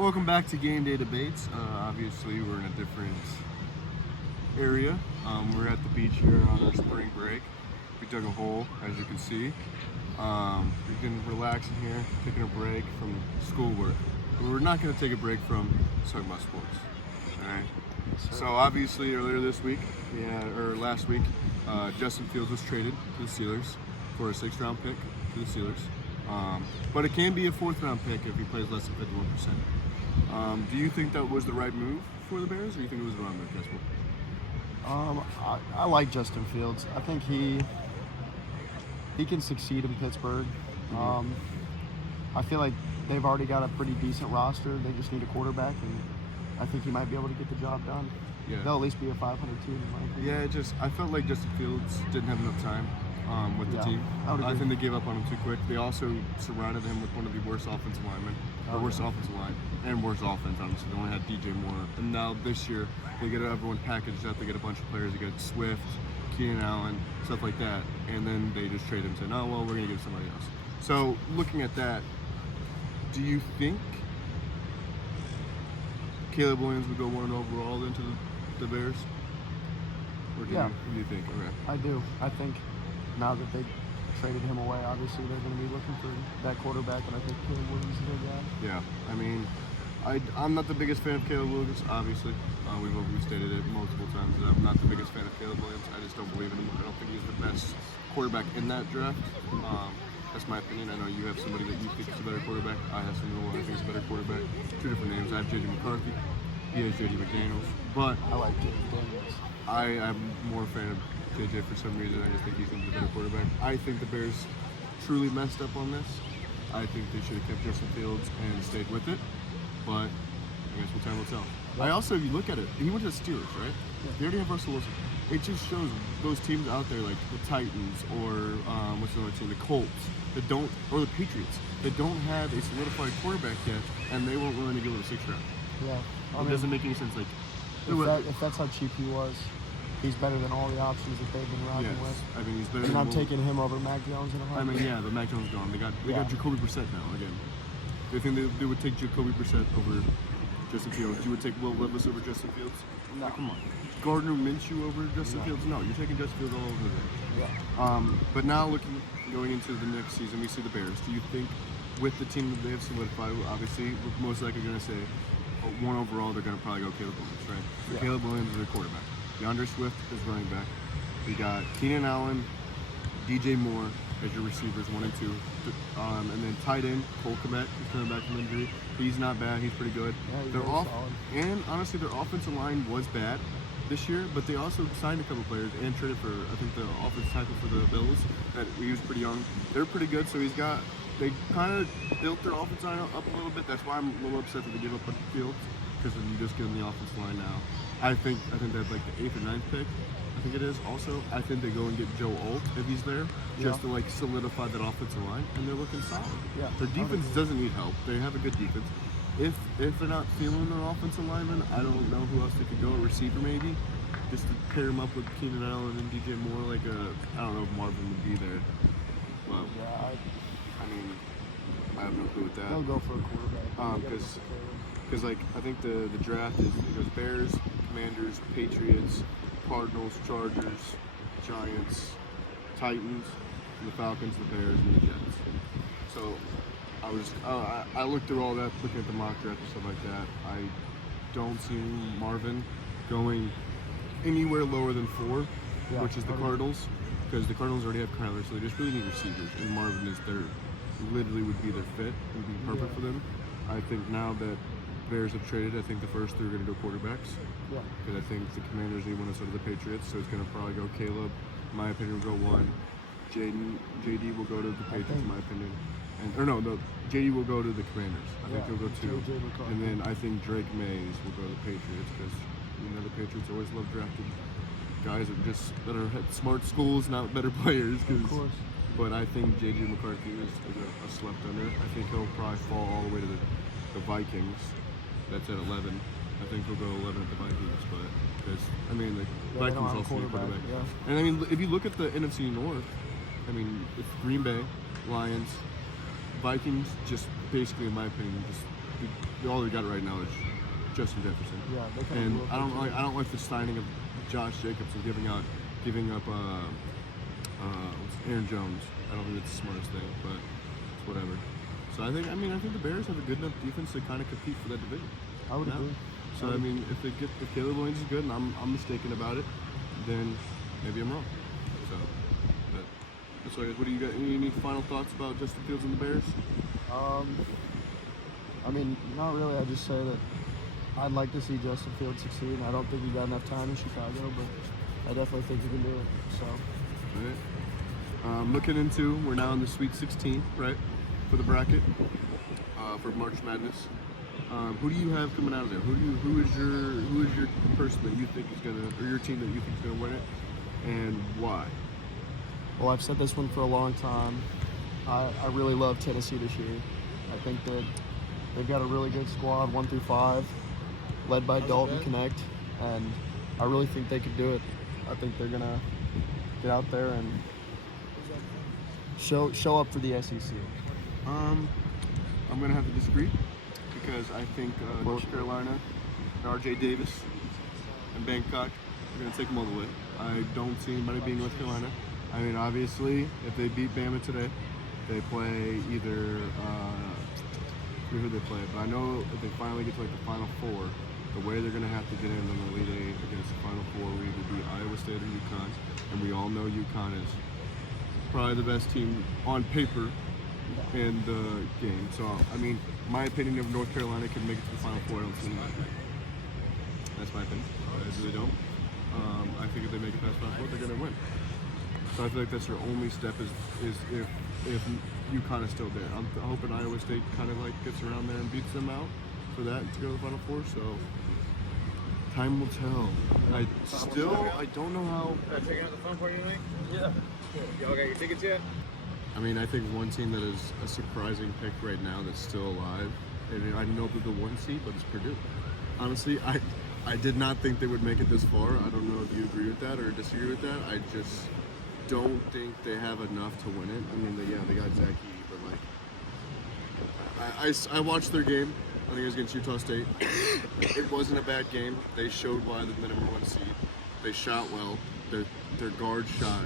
Welcome back to Game Day Debates. Obviously, we're in a different area. We're at the beach here on our spring break. We dug a hole, as you can see. We can relax in here, taking a break from schoolwork. But we're not going to take a break from talking about sports. All right. So obviously, earlier this week, or last week, Justin Fields was traded to the Steelers for a 6th-round pick to the Steelers. But it can be a 4th-round pick if he plays less than 51%. Do you think that was the right move for the Bears, or do you think it was the wrong move, Casper? I like Justin Fields. I think he can succeed in Pittsburgh. I feel like they've already got a pretty decent roster. They just need a quarterback, and I think he might be able to get the job done. Yeah. They'll at least be a 500 team, in my opinion. Yeah, I felt like Justin Fields didn't have enough time with the team. I think they gave up on him too quick. They also surrounded him with one of the worst offensive linemen, worst offensive line, and worst offense, honestly. They only had DJ Moore. And now this year, they get everyone packaged up. They get a bunch of players. They get Swift, Keenan Allen, stuff like that. And then they just trade him and say, oh, well, we're going to give somebody else. So looking at that, do you think Caleb Williams would go 1 overall into the Bears? Or do what do you think? Okay. I do. I think now that they traded him away, obviously they're going to be looking for that quarterback, and I think Caleb Williams is their guy. Yeah, I mean, I'm not the biggest fan of Caleb Williams, obviously. We've stated it multiple times that I'm not the biggest fan of Caleb Williams. I just don't believe in him. I don't think he's the best quarterback in that draft. That's my opinion. I know you have somebody that you think is a better quarterback. I have somebody who I think is a better quarterback. Two different names. I have J.J. McCarthy. He has J.D. McDaniels. But I like J.D. McDaniels. I'm more a fan of J.J. for some reason. I just think he's going to be a better quarterback. I think the Bears truly messed up on this. I think they should have kept Justin Fields and stayed with it. But I guess time will tell. I also, if you look at it, he went to the Steelers, right? Yeah. They already have Russell Wilson. It just shows those teams out there, like the Titans or what's the other team, the Colts, that don't, or the Patriots, that don't have a solidified quarterback yet, and they weren't willing to give it a 6th round. Yeah. It doesn't make any sense. Like, if that's how cheap he was, he's better than all the options that they've been rocking with. I mean, he's better. And I'm taking him over Mac Jones in a heartbeat. I mean, yeah, but Mac Jones gone. They got Jacoby Brissett now again. They think they would take Jacoby Brissett over Justin Fields. You would take Will Levis over Justin Fields? No. Like, come on. Gardner Minshew over Justin Fields? No, you're taking Justin Fields all over the day. Yeah. But now going into the next season, we see the Bears. Do you think with the team that they have solidified, obviously, we're most likely going to say 1 overall, they're going to probably go Caleb Williams, right? So Caleb Williams is their quarterback. DeAndre Swift is running back. We got Keenan Allen, DJ Moore as your receivers, 1 and 2. And then tight end, Cole Kmet is coming back from injury. He's not bad. He's pretty good. Yeah, he's they're very solid. And honestly, their offensive line was bad this year, but they also signed a couple players and traded for, I think, the offensive tackle for the Bills. That he was pretty young. They're pretty good, so they kind of built their offensive line up a little bit. That's why I'm a little upset that they give up on Fields, because you just give them the offensive line now. I think they have like the 8th or 9th pick. I think it is. Also, I think they go and get Joe Alt if he's there, just to like solidify that offensive line, and they're looking solid. Yeah. Their defense doesn't need help. They have a good defense. If they're not feeling their offensive lineman, I don't know who else they could go. A receiver maybe, just to pair him up with Keenan Allen and DJ Moore. I don't know if Marvin would be there. Well, I mean, I have no clue with that. They'll go for a quarterback. Because I think the draft is, it goes Bears, Commanders, Patriots, Cardinals, Chargers, Giants, Titans, and the Falcons, the Bears, and the Jets. So I looked through all that, looking at the mock draft and stuff like that. I don't see Marvin going anywhere lower than 4, which is the Cardinals, because the Cardinals already have Kyler, so they just really need receivers, and Marvin is literally would be their fit and be perfect for them. I think now that Bears have traded, I think the first 3 are going to go quarterbacks. Yeah. Because I think the Commanders need one instead of the Patriots, so it's going to probably go Caleb. In my opinion, will go 1. JD will go to the Patriots, in my opinion. JD will go to the Commanders. I think he'll go 2. And then I think Drake Mays will go to the Patriots, because the Patriots always love drafting guys that are at smart schools, not better players. Of course. But I think J.J. McCarthy is a slept under. I think he'll probably fall all the way to the Vikings. That's at 11. I think he'll go 11 at the Vikings, but the Vikings also need a quarterback. Yeah. And I mean, if you look at the NFC North, I mean, it's Green Bay, Lions, Vikings. Just basically, in my opinion, just the all they got right now is Justin Jefferson. Yeah, they kind And of I don't like the signing of Josh Jacobs and giving up Aaron Jones. I don't think it's the smartest thing, but it's whatever. So I think the Bears have a good enough defense to kind of compete for that division. I would agree. So if Caleb Williams is good and I'm mistaken about it, then maybe I'm wrong. So, but that's what I guess. What do you got? Any final thoughts about Justin Fields and the Bears? I mean, not really. I just say that I'd like to see Justin Fields succeed. I don't think he got enough time in Chicago, but I definitely think he can do it. So, All right. Looking into, we're now in the Sweet 16, right, for the bracket for March Madness. Who do you have coming out of there? Who is your person that you think is gonna, or your team that you think is gonna win it, and why? well, I've said this one for a long time. I really love Tennessee this year. I think that they've got a really good squad, 1 through 5, led by Dalton Connect, and I really think they could do it. I think they're gonna get out there and show up for the SEC. I'm gonna have to disagree because I think North Carolina, and R.J. Davis, and Bangkok are gonna take them all the way. I don't see anybody being North Carolina. I mean, obviously, if they beat Bama today, they play either who they play. But I know if they finally get to like the Final Four, the way they're gonna have to get in on the Elite Eight against the Final Four will either be Iowa State or UConn, and we all know UConn is probably the best team on paper in the game. So, I mean, my opinion of North Carolina can make it to the Final Four. I don't see that. That's my opinion. I really don't. I think if they make it past Final Four, they're going to win. So I feel like that's their only step is if UConn is still there. I'm hoping Iowa State kind of like gets around there and beats them out for that to go to the Final Four. So time will tell. And I don't know how. Checking out the phone for you tonight? Yeah. Y'all got your tickets yet? I mean, I think one team that is a surprising pick right now that's still alive, and I know they're the 1 seed, but it's Purdue. Honestly, I did not think they would make it this far. I don't know if you agree with that or disagree with that. I just don't think they have enough to win it. I mean, they got Zach Edey, but like, I watched their game. I think it was against Utah State. It wasn't a bad game. They showed why they're the number 1 seed. They shot well. Their guard shot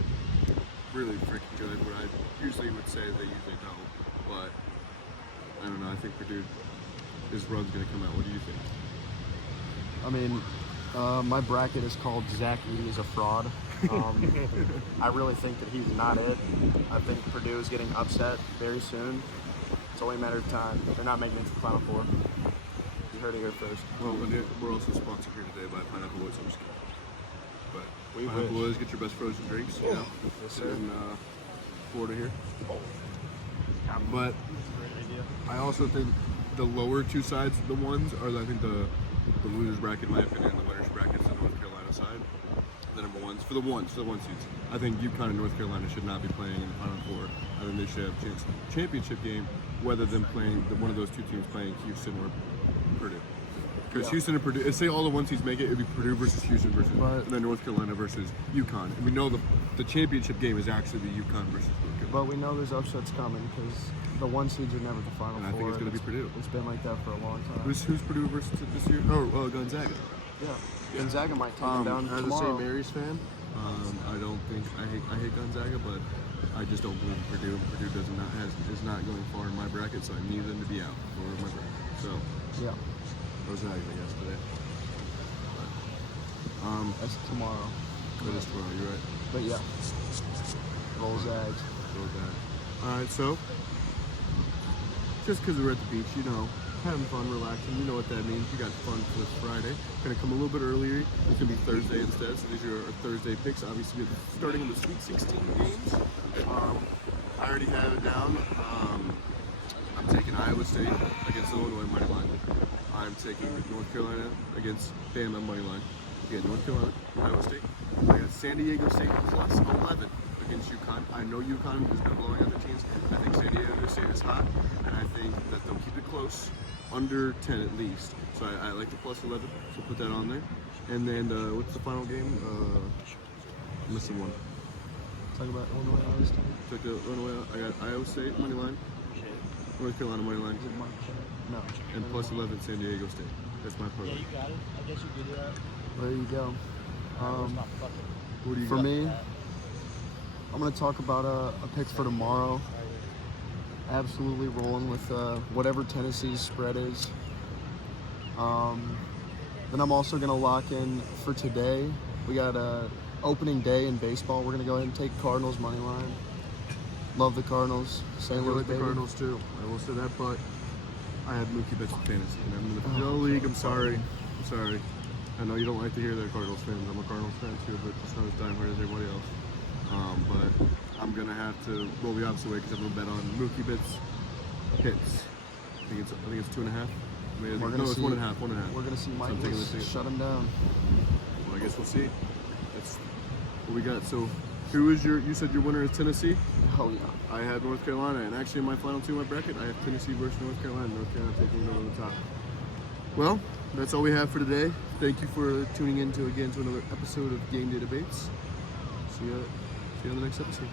really freaking good. What I usually would say they usually don't, but I don't know. I think Purdue, this rug's gonna come out. What do you think? I mean, my bracket is called Zach Edey is a fraud. I really think that he's not it. I think Purdue is getting upset very soon. It's only a matter of time. They're not making it to the Final Four. You heard it here first. Well, we're also sponsored here today by Pineapple Woods. I'm just kidding. But We Pineapple wish. Woods, get your best frozen drinks. You know, Yes, sir. in Florida here. But I also think the lower 2 sides, the ones, are I think the losers bracket, in my opinion, and the winners bracket is the North Carolina side. The number ones for the 1 seeds. I think UConn and North Carolina should not be playing in the Final Four. I think they should have a chance championship game, whether than playing one of those 2 teams playing Houston or Purdue. Because Houston and Purdue, say all the 1 seeds make it, it'd be Purdue versus Houston versus, and then North Carolina versus UConn. And we know the championship game is actually the UConn versus North Carolina. But we know there's upsets coming because the 1 seeds are never the Final And I Four. think it's going to be Purdue. It's been like that for a long time. Who's Purdue versus this year? Oh, Gonzaga. Yeah. Gonzaga might take them down As a tomorrow. St. Mary's fan, I don't think I hate Gonzaga, but I just don't believe in Purdue. Purdue is not going far in my bracket, so I need them to be out for my bracket. So Yeah. Gonzaga, I guess today. That's tomorrow. It is tomorrow. You're right. But yeah. Roll Zags. So bad. All right, so just because we're at the beach, having fun, relaxing, you know what that means. We got fun for this Friday. Gonna come a little bit earlier. It's gonna be Thursday instead. So these are our Thursday picks. Obviously, we're starting in the Sweet 16 games. I already have it down. I'm taking Iowa State against Illinois money line. I'm taking North Carolina against Bama money line. Again, North Carolina, Iowa State. I got San Diego State plus 11 against UConn. I know UConn has been blowing other teams. I think San Diego State is hot, and I think that they'll keep it close, under 10 at least. So I like the plus 11, so put that on there. And then what's the final game? I'm missing one. Talk about Illinois, Iowa State. Took the Illinois. I got Iowa State money line, North Carolina money line. Is it Marquette? No. And plus 11 San Diego State. That's my parlay. Yeah, you got it. I guess you did that. There you go. What do you For got? me, I'm going to talk about a pick for tomorrow. Absolutely rolling with whatever Tennessee's spread is. Then I'm also going to lock in for today. We got opening day in baseball. We're going to go ahead and take Cardinals money line. Love the Cardinals. I St. do Louis, like the baby. Cardinals too. I will say that, but I had Mookie Betts for fantasy, and I'm in the Fidelity League. I'm sorry. I know you don't like to hear that, Cardinals fans. I'm a Cardinals fan too, but just not as diehard as everybody else. But I'm gonna have to roll the opposite way because I'm gonna bet on Mookie Betts hits. I think it's 2.5. We're No, gonna it's see- 1.5. 1.5. We're going to see So I'm taking Michaels the ticket. shut him down. Well, I guess we'll see. That's what we got. So, who is your? You said your winner is Tennessee. Oh, yeah. I had North Carolina, and actually in my final two in my bracket, I have Tennessee versus North Carolina. North Carolina taking it over the top. Well, that's all we have for today. Thank you for tuning in to another episode of Game Day Debates. See you on the next episode.